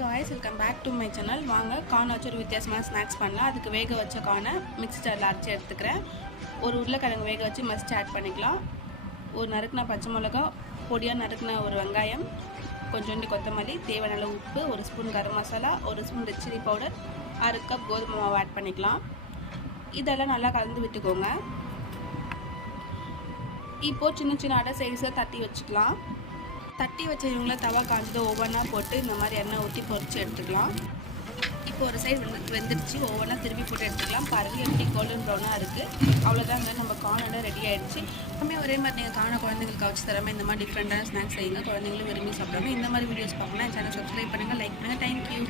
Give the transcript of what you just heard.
guys, welcome back to my channel. வாங்க corn வச்சு ஒரு வித்தியாசமான ஸ்நாக்ஸ் பண்ணலாம். அதுக்கு வேக வச்ச கார்னை மிக்ஸி ஜாரில் அரைச்சி எடுத்துக்கிறேன். ஒரு உருளைக்கிழங்கு வேக வச்சு மஸ்ட் ஆட் பண்ணிக்கலாம். ஒரு நறுக்கின பச்சை மிளகா, பொடியாக நறுக்கின ஒரு வெங்காயம், கொஞ்சோண்டு கொத்தமல்லி, தேவையான அளவு உப்பு, ஒரு ஸ்பூன் கரம் மசாலா, ஒரு spoon red chilli powder, 1/2 cup கோதுமை மாவு ஆட் பண்ணிக்கலாம். இதெல்லாம் நல்லா கலந்து விட்டுக்கோங்க. இப்போது சின்ன சின்ன அடை சைஸில் தட்டி வச்சுக்கலாம். தட்டி வச்சவங்கள தவா காய்ச்சதை ஒவ்வொன்றா போட்டு இந்த மாதிரி எண்ணெய் ஊற்றி பொரித்து எடுத்துக்கலாம். இப்போ ஒரு சைடு வெந்துடுச்சு, ஒவ்வொன்றா திருப்பி போட்டு எடுத்துக்கலாம். பாருங்கள் எப்படி கோல்டன் ப்ரௌனாக இருக்குது. அவ்வளோதாங்க, நம்ம கார்னோட ரெடி ஆகிடுச்சு. எப்பவுமே ஒரே மாதிரி நீங்கள் கார்னை குழந்தைங்களுக்கு வச்சு தராமல் இந்த மாதிரி டிஃப்ரெண்ட்டான ஸ்நாக்ஸ் செய்யுங்க. குழந்தைங்களும் விரும்பி சாப்பிடுவாங்க. இந்த மாதிரி வீடியோஸ் பார்க்கணும். சேனல் சப்ஸ்கிரைப் பண்ணுங்கள், லைக் பண்ணுங்கள். தேங்க்யூ.